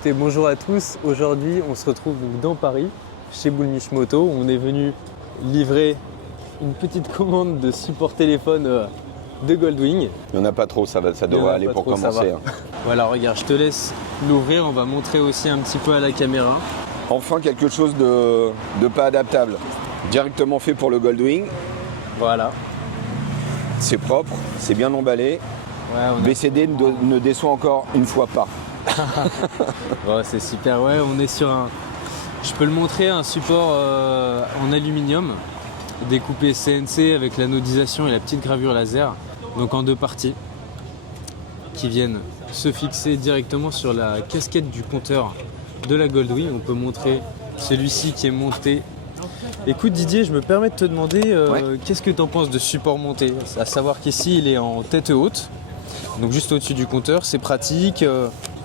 Écoutez, bonjour à tous. Aujourd'hui, on se retrouve donc dans Paris, chez Boulmiche Moto. On est venu livrer une petite commande de support téléphone de Goldwing. Il n'y en a pas trop, ça devrait aller pour commencer. Voilà, regarde, je te laisse l'ouvrir. On va montrer aussi un petit peu à la caméra. Enfin, quelque chose de pas adaptable. Directement fait pour le Goldwing. Voilà. C'est propre, c'est bien emballé. Ouais, BCD ne déçoit encore une fois pas. Ouais, c'est super. Ouais, on est sur un... Je peux le montrer, un support en aluminium, découpé CNC avec l'anodisation et la petite gravure laser. Donc en deux parties, qui viennent se fixer directement sur la casquette du compteur de la Goldwing. On peut montrer celui-ci qui est monté. Écoute Didier, je me permets de te demander qu'est-ce que tu en penses de support monté? À savoir qu'ici il est en tête haute, donc juste au-dessus du compteur, c'est pratique.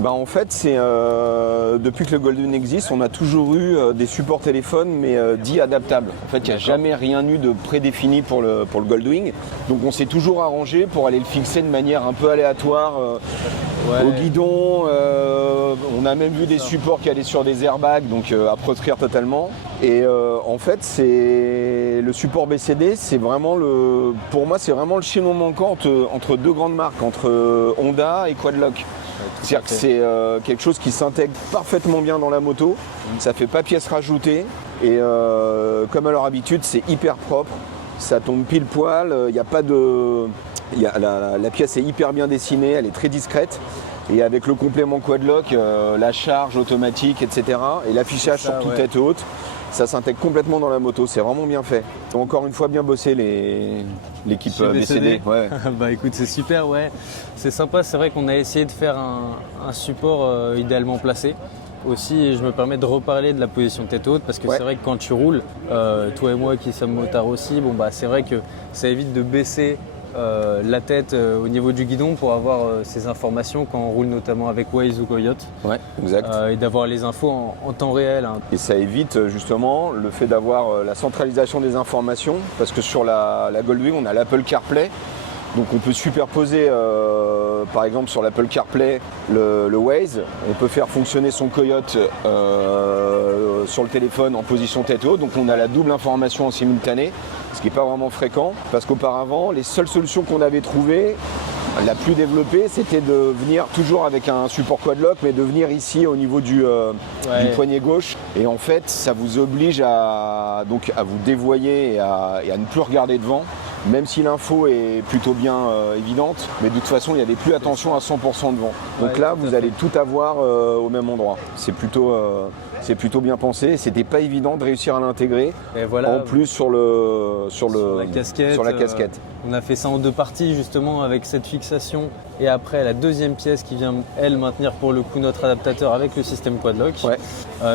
En fait, c'est depuis que le Goldwing existe, on a toujours eu des supports téléphones, mais dits adaptables. En fait, il n'y a jamais rien eu de prédéfini pour le Goldwing. Donc on s'est toujours arrangé pour aller le fixer de manière un peu aléatoire au guidon. On a même vu des supports qui allaient sur des airbags, donc à proscrire totalement. Et en fait, c'est le support BCD, c'est vraiment pour moi, c'est vraiment le chaînon manquant entre deux grandes marques, entre Honda et Quadlock. C'est-à-dire que c'est quelque chose qui s'intègre parfaitement bien dans la moto, ça fait pas pièce rajoutée et comme à leur habitude, c'est hyper propre, ça tombe pile poil, la pièce est hyper bien dessinée, elle est très discrète. Et avec le complément Quadlock, la charge automatique, etc. et l'affichage surtout tête haute, ça s'intègre complètement dans la moto, c'est vraiment bien fait. Encore une fois, bien bossé l'équipe BCD. Ouais. Bah écoute, c'est super, ouais. C'est sympa, c'est vrai qu'on a essayé de faire un support idéalement placé. Aussi, je me permets de reparler de la position tête haute parce que c'est vrai que quand tu roules, toi et moi qui sommes motards aussi, c'est vrai que ça évite de baisser la tête au niveau du guidon pour avoir ces informations quand on roule notamment avec Waze ou Coyote. Ouais, exact. Et d'avoir les infos en temps réel. Et ça évite justement le fait d'avoir la centralisation des informations parce que sur la Goldwing, on a l'Apple CarPlay. Donc on peut superposer par exemple sur l'Apple CarPlay le Waze, on peut faire fonctionner son Coyote sur le téléphone en position tête haute, donc on a la double information en simultané, ce qui n'est pas vraiment fréquent, parce qu'auparavant les seules solutions qu'on avait trouvées, la plus développée, c'était de venir toujours avec un support Quadlock, mais de venir ici au niveau du poignet gauche. Et en fait, ça vous oblige à vous dévoyer et à ne plus regarder devant, même si l'info est plutôt bien évidente. Mais de toute façon, il n'y avait plus attention à 100% devant. Donc là, vous allez tout avoir au même endroit. C'est plutôt bien pensé. C'était pas évident de réussir à l'intégrer. En plus sur la casquette. On a fait ça en deux parties justement avec cette fixation et après la deuxième pièce qui vient elle maintenir pour le coup notre adaptateur avec le système Quadlock.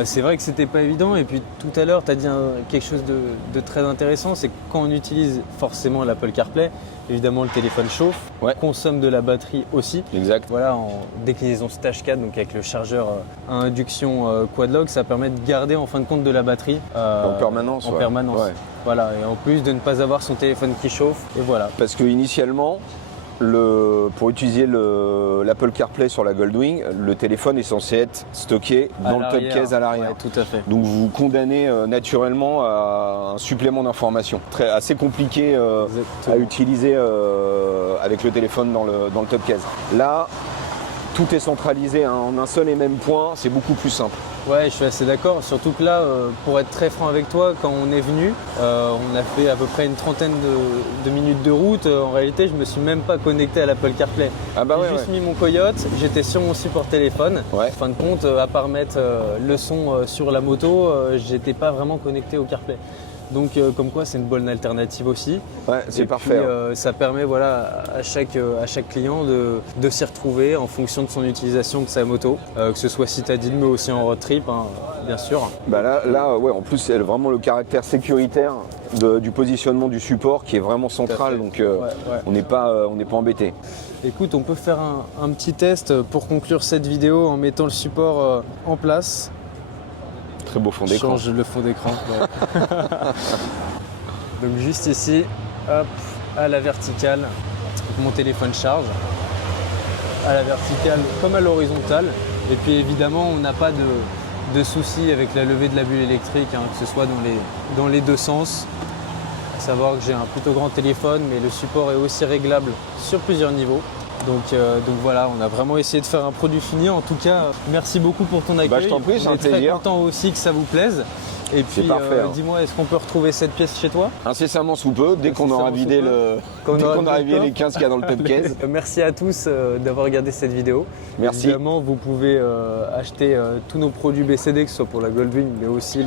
C'est vrai que c'était pas évident et puis tout à l'heure tu as dit quelque chose de très intéressant, c'est que quand on utilise forcément l'Apple CarPlay, évidemment le téléphone chauffe, consomme de la batterie aussi. Exact. Voilà, en déclinaison Stage 4, donc avec le chargeur à induction Quadlock, ça permet de garder en fin de compte de la batterie en permanence. Ouais. Voilà, et en plus de ne pas avoir son téléphone qui chauffe, et voilà. Parce que initialement, pour utiliser l'Apple CarPlay sur la Goldwing, le téléphone est censé être stocké dans le top case à l'arrière. Ouais, tout à fait. Donc vous condamnez naturellement à un supplément d'information. Assez compliqué à utiliser avec le téléphone dans le top case. Là, tout est centralisé en un seul et même point, c'est beaucoup plus simple. Ouais, je suis assez d'accord, surtout que là, pour être très franc avec toi, quand on est venu, on a fait à peu près une trentaine de minutes de route. En réalité, je me suis même pas connecté à l'Apple CarPlay. J'ai juste mis mon Coyote, j'étais sur mon support téléphone. En fin de compte, à part mettre le son sur la moto, j'étais pas vraiment connecté au CarPlay. Donc comme quoi c'est une bonne alternative aussi. Ouais, c'est parfait. Ça permet à chaque client de s'y retrouver en fonction de son utilisation de sa moto, que ce soit citadine mais aussi en road trip, bien sûr. En plus c'est vraiment le caractère sécuritaire du positionnement du support qui est vraiment central, donc on n'est pas embêté. Écoute, on peut faire un petit test pour conclure cette vidéo en mettant le support en place. Très beau fond d'écran. Change le fond d'écran. Donc juste ici, hop, à la verticale, mon téléphone charge. À la verticale comme à l'horizontale. Et puis évidemment, on n'a pas de soucis avec la levée de la bulle électrique, hein, que ce soit dans les deux sens. À savoir que j'ai un plutôt grand téléphone, mais le support est aussi réglable sur plusieurs niveaux. Donc voilà, on a vraiment essayé de faire un produit fini. En tout cas, merci beaucoup pour ton accueil. Je t'en prie, c'est un On est très plaisir. content aussi que ça vous plaise. Et puis, parfait, hein. dis-moi, est-ce qu'on peut retrouver cette pièce chez toi? Incessamment sous peu, dès qu'on aura vidé les 15 qu'il y a dans le top case. Merci à tous d'avoir regardé cette vidéo. Merci. Évidemment, vous pouvez acheter tous nos produits BCD, que ce soit pour la Goldwing, mais aussi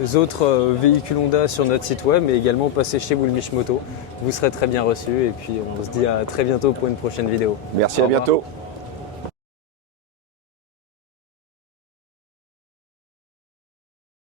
les autres véhicules Honda sur notre site web, mais également passer chez Woolmich Moto. Vous serez très bien reçus et puis on se dit à très bientôt pour une prochaine vidéo. Merci, à bientôt.